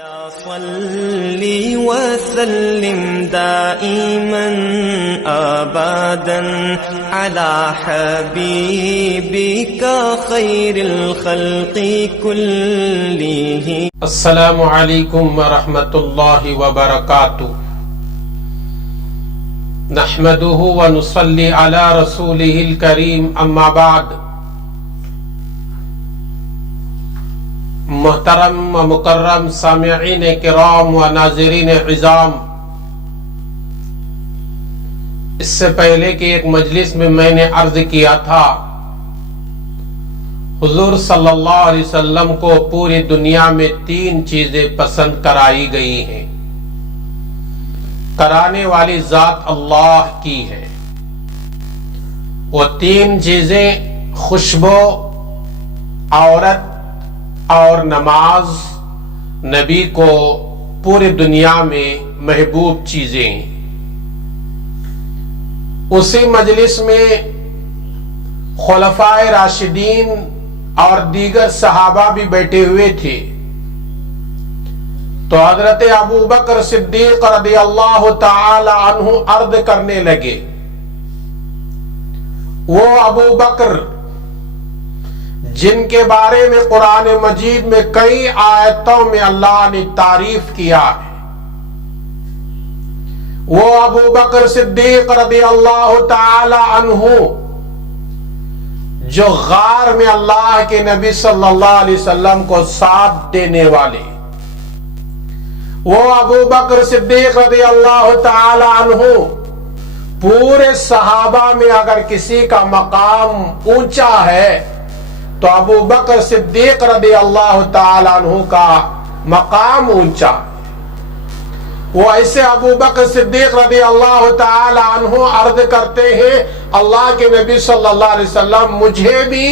صلی وسلم دائما ابدا على حبیبک خیر الخلق كلهم۔ السلام علیکم ورحمۃ اللہ وبرکاتہ۔ نحمده ونصلی علی رسولہ الکریم، اما بعد۔ محترم و مکرم سامعین کرام و ناظرین عظام، اس سے پہلے کہ ایک مجلس میں نے عرض کیا تھا، حضور صلی اللہ علیہ وسلم کو پوری دنیا میں 3 چیزیں پسند کرائی گئی ہیں۔ کرانے والی ذات اللہ کی ہے۔ وہ 3 چیزیں خوشبو، عورت اور نماز نبی کو پوری دنیا میں محبوب چیزیں ہیں۔ اسی مجلس میں خلفائے راشدین اور دیگر صحابہ بھی بیٹھے ہوئے تھے، تو حضرت ابو بکر صدیق رضی اللہ تعالی عنہ عرض کرنے لگے۔ وہ ابو بکر جن کے بارے میں قرآن مجید میں کئی آیتوں میں اللہ نے تعریف کیا ہے، وہ ابو بکر صدیق رضی اللہ تعالی عنہ جو غار میں اللہ کے نبی صلی اللہ علیہ وسلم کو ساتھ دینے والے، وہ ابو بکر صدیق رضی اللہ تعالی عنہ پورے صحابہ میں اگر کسی کا مقام اونچا ہے تو ابو بکر صدیق رضی اللہ تعالی عنہ کا مقام اونچا۔ وہ ایسے ابو بکر صدیق رضی اللہ تعالی عنہ عرض کرتے ہیں، اللہ کے نبی صلی اللہ علیہ وسلم مجھے بھی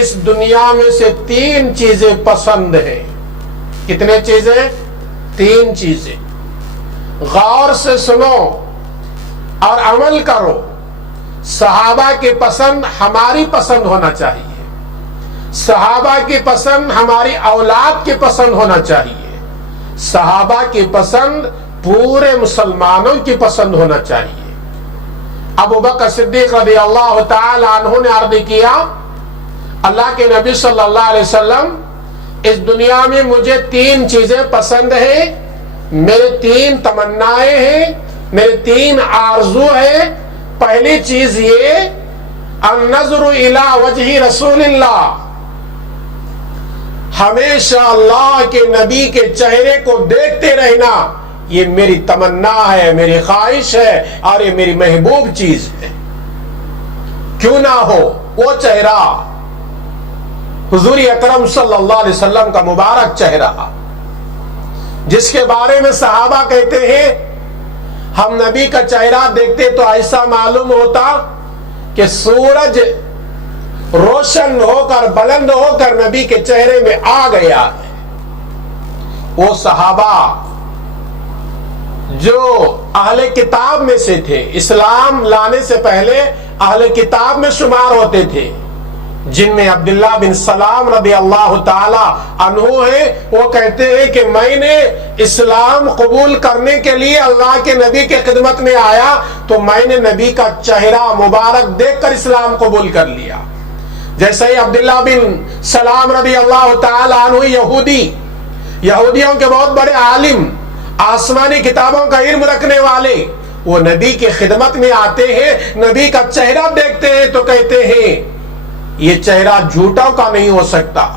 اس دنیا میں سے 3 چیزیں پسند ہیں۔ کتنے چیزیں؟ 3 چیزیں۔ غور سے سنو اور عمل کرو۔ صحابہ کی پسند ہماری پسند ہونا چاہیے، صحابہ کی پسند ہماری اولاد کی پسند ہونا چاہیے، صحابہ کی پسند پورے مسلمانوں کی پسند ہونا چاہیے۔ ابو بکر صدیق رضی اللہ تعالی عنہ نے عرض کیا، اللہ کے نبی صلی اللہ علیہ وسلم اس دنیا میں مجھے 3 چیزیں پسند ہیں، میرے 3 تمنائیں ہیں، میرے 3 آرزو ہیں۔ پہلی چیز یہ، النظر الی وجہ رسول اللہ، ہمیشہ اللہ کے نبی کے چہرے کو دیکھتے رہنا، یہ میری تمنا ہے، میری خواہش ہے اور یہ میری محبوب چیز ہے۔ کیوں نہ ہو وہ چہرہ، حضور اکرم صلی اللہ علیہ وسلم کا مبارک چہرہ، جس کے بارے میں صحابہ کہتے ہیں ہم نبی کا چہرہ دیکھتے تو ایسا معلوم ہوتا کہ سورج روشن ہو کر بلند ہو کر نبی کے چہرے میں آ گیا ہے۔ وہ صحابہ جو اہل کتاب میں سے تھے، اسلام لانے سے پہلے اہل کتاب میں شمار ہوتے تھے، جن میں عبداللہ بن سلام رضی اللہ تعالی عنہ ہیں، وہ کہتے ہیں کہ میں نے اسلام قبول کرنے کے لیے اللہ کے نبی کے خدمت میں آیا تو میں نے نبی کا چہرہ مبارک دیکھ کر اسلام قبول کر لیا۔ جیسے ہی عبداللہ بن سلام رضی اللہ تعالی عنہ یہودیوں کے بہت بڑے عالم، آسمانی کتابوں کا علم رکھنے والے، وہ نبی کی خدمت میں آتے ہیں، نبی کا چہرہ دیکھتے ہیں تو کہتے ہیں یہ چہرہ جھوٹوں کا نہیں ہو سکتا،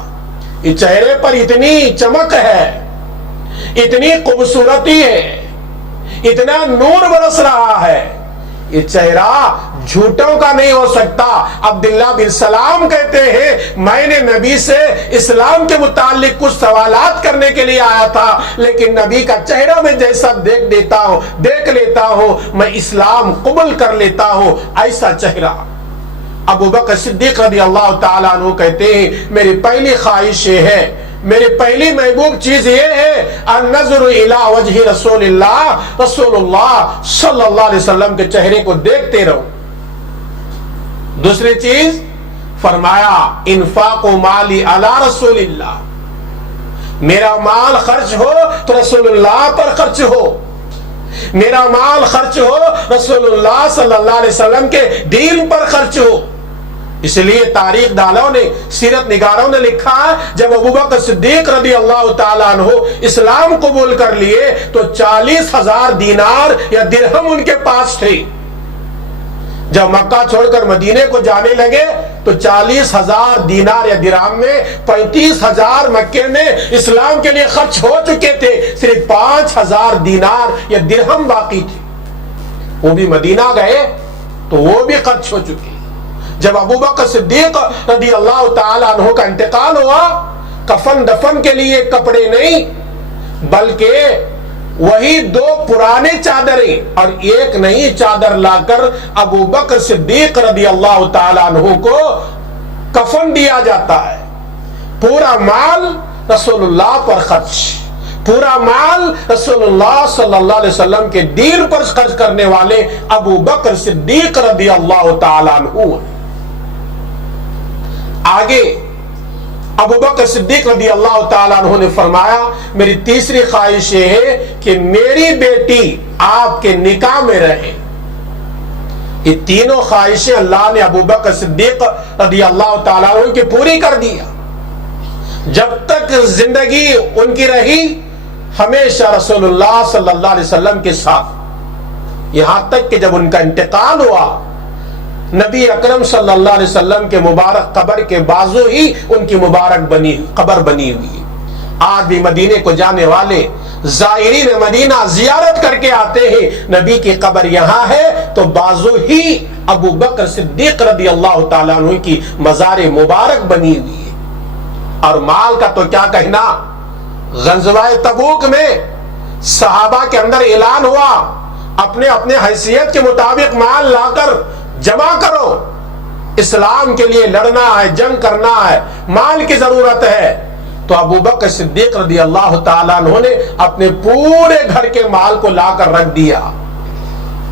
یہ چہرے پر اتنی چمک ہے، اتنی خوبصورتی ہے، اتنا نور برس رہا ہے، یہ چہرہ جھوٹوں کا نہیں ہو سکتا۔ عبداللہ بن سلام کہتے ہیں میں نے نبی سے اسلام کے متعلق کچھ سوالات کرنے کے لیے آیا تھا، لیکن نبی کا چہرہ میں جیسا دیکھ لیتا ہوں میں اسلام قبول کر لیتا ہوں، ایسا چہرہ۔ ابو بکر صدیق رضی اللہ تعالیٰ عنہ کہتے ہیں میری پہلی خواہش یہ ہے، میری پہلی محبوب چیز یہ ہے، النظر الی وجہ رسول اللہ، رسول اللہ صلی اللہ علیہ وسلم کے چہرے کو دیکھتے رہو۔ دوسری چیز فرمایا انفاق مالی علی رسول اللہ، میرا مال خرچ ہو تو رسول اللہ پر خرچ ہو، میرا مال خرچ ہو رسول اللہ صلی اللہ علیہ وسلم کے دین پر خرچ ہو۔ اس لیے تاریخ دانوں نے، سیرت نگاروں نے لکھا جب ابوبکر صدیق رضی اللہ تعالیٰ عنہ اسلام قبول کر لیے تو 40,000 دینار یا درہم ان کے پاس تھے۔ جب مکہ چھوڑ کر مدینے کو جانے لگے تو 40,000 دینار یا درہم میں 35,000 مکے میں اسلام کے لیے خرچ ہو چکے تھے، صرف 5,000 دینار یا درہم باقی تھے، وہ بھی مدینہ گئے تو وہ بھی خرچ ہو چکے۔ جب ابوبکر صدیق رضی اللہ تعالیٰ عنہ کا انتقال ہوا، کفن دفن کے لیے کپڑے نہیں بلکہ وہی 2 پرانے چادریں اور ایک نئی چادر لا کر ابوبکر صدیق رضی اللہ تعالیٰ عنہ کو کفن دیا جاتا ہے۔ پورا مال رسول اللہ پر خرچ، پورا مال رسول اللہ صلی اللہ علیہ وسلم کے دین پر خرچ کرنے والے ابوبکر صدیق رضی اللہ تعالیٰ عنہ۔ آگے ابوبکر صدیق رضی اللہ تعالیٰ عنہ نے فرمایا میری تیسری خواہش یہ ہے کہ میری بیٹی آپ کے نکاح میں رہے۔ یہ تینوں خواہشیں اللہ نے ابوبکر صدیق رضی اللہ تعالیٰ عنہ کی پوری کر دیا۔ جب تک زندگی ان کی رہی ہمیشہ رسول اللہ صلی اللہ علیہ وسلم کے ساتھ، یہاں تک کہ جب ان کا انتقال ہوا نبی اکرم صلی اللہ علیہ وسلم کے مبارک قبر کے بازو ہی ان کی مبارک قبر بنی ہوئی۔ آج بھی مدینے کو جانے والے زائرین مدینہ زیارت کر کے آتے ہیں، نبی کی قبر یہاں ہے تو بازو ہی ابوبکر صدیق رضی اللہ تعالیٰ عنہ کی مزار مبارک بنی ہوئی ہے۔ اور مال کا تو کیا کہنا، غزوہ تبوک میں صحابہ کے اندر اعلان ہوا اپنے اپنے حیثیت کے مطابق مال لا کر جمع کرو، اسلام کے لیے لڑنا ہے، جنگ کرنا ہے، مال کی ضرورت ہے۔ تو ابوبکر صدیق رضی اللہ تعالیٰ عنہ نے اپنے پورے گھر کے مال کو لا کر رکھ دیا۔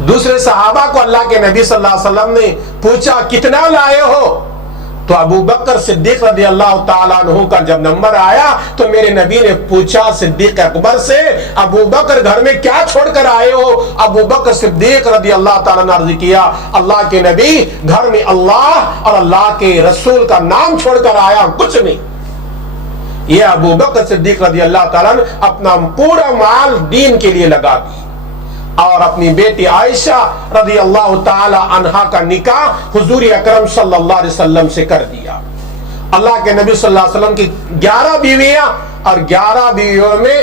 دوسرے صحابہ کو اللہ کے نبی صلی اللہ علیہ وسلم نے پوچھا کتنا لائے ہو، تو ابوبکر صدیق رضی اللہ تعالیٰ عنہ کا جب نمبر آیا تو میرے نبی نے پوچھا صدیق اکبر سے ابوبکر گھر میں کیا چھوڑ کر آئے ہو؟ ابوبکر صدیق رضی اللہ تعالیٰ نے عرض کیا اللہ کے نبی گھر میں اللہ اور اللہ کے رسول کا نام چھوڑ کر آیا، کچھ نہیں۔ یہ ابوبکر صدیق رضی اللہ تعالیٰ نے اپنا پورا مال دین کے لیے لگا دی اور اپنی بیٹی عائشہ رضی اللہ تعالی عنہا کا نکاح حضور اکرم صلی اللہ علیہ وسلم سے کر دیا۔ اللہ کے نبی صلی اللہ علیہ وسلم کی 11 بیویاں اور 11 بیویوں میں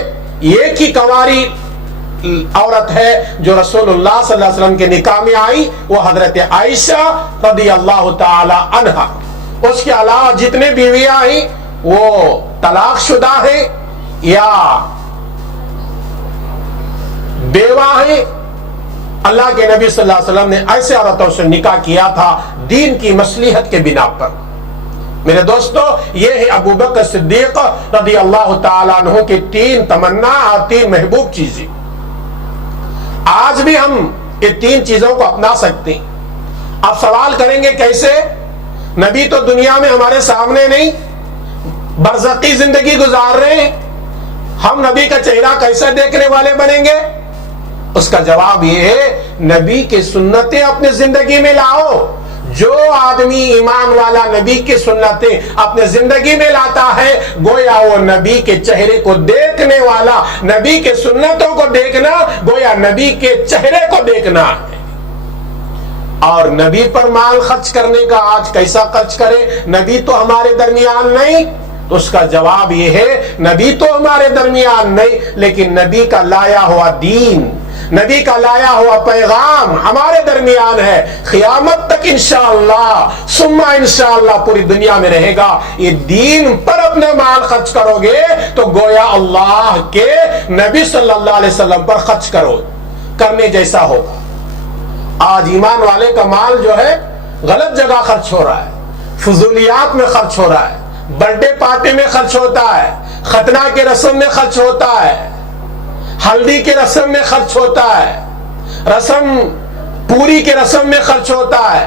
ایک ہی کنواری عورت ہے جو رسول اللہ صلی اللہ علیہ وسلم کے نکاح میں آئی، وہ حضرت عائشہ رضی اللہ تعالی عنہا۔ اس کے علاوہ جتنے بیویاں آئیں وہ طلاق شدہ ہیں یا بیوہ ہیں۔ اللہ کے نبی صلی اللہ علیہ وسلم نے ایسے عورتوں سے نکاح کیا تھا دین کی مصلحت کے بنا پر۔ میرے دوستو یہ ہے ابوبکر صدیق رضی اللہ تعالیٰ عنہ کی 3 تمنا اور 3 محبوب چیزیں۔ آج بھی ہم یہ 3 چیزوں کو اپنا سکتے ہیں۔ آپ سوال کریں گے کیسے؟ نبی تو دنیا میں ہمارے سامنے نہیں، برزخی زندگی گزار رہے ہیں، ہم نبی کا چہرہ کیسے دیکھنے والے بنیں گے؟ اس کا جواب یہ ہے نبی کی سنتیں اپنے زندگی میں لاؤ۔ جو آدمی ایمان والا نبی کی سنتیں اپنے زندگی میں لاتا ہے گویا وہ نبی کے چہرے کو دیکھنے والا، نبی کے سنتوں کو دیکھنا گویا نبی کے چہرے کو دیکھنا ہے۔ اور نبی پر مال خرچ کرنے کا آج کیسا خرچ کرے؟ نبی تو ہمارے درمیان نہیں، تو اس کا جواب یہ ہے نبی تو ہمارے درمیان نہیں لیکن نبی کا لایا ہوا دین، نبی کا لایا ہوا پیغام ہمارے درمیان ہے۔ قیامت تک انشاءاللہ ثم انشاءاللہ پوری دنیا میں رہے گا۔ یہ دین پر اپنا مال خرچ کرو گے تو گویا اللہ کے نبی صلی اللہ علیہ وسلم پر خرچ کرنے جیسا ہوگا۔ آج ایمان والے کا مال جو ہے غلط جگہ خرچ ہو رہا ہے، فضولیات میں خرچ ہو رہا ہے، برتھ ڈے پارٹی میں خرچ ہوتا ہے، ختنہ کے رسم میں خرچ ہوتا ہے، ہلدی کے رسم میں خرچ ہوتا ہے، رسم پوری کے رسم میں خرچ ہوتا ہے،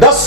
10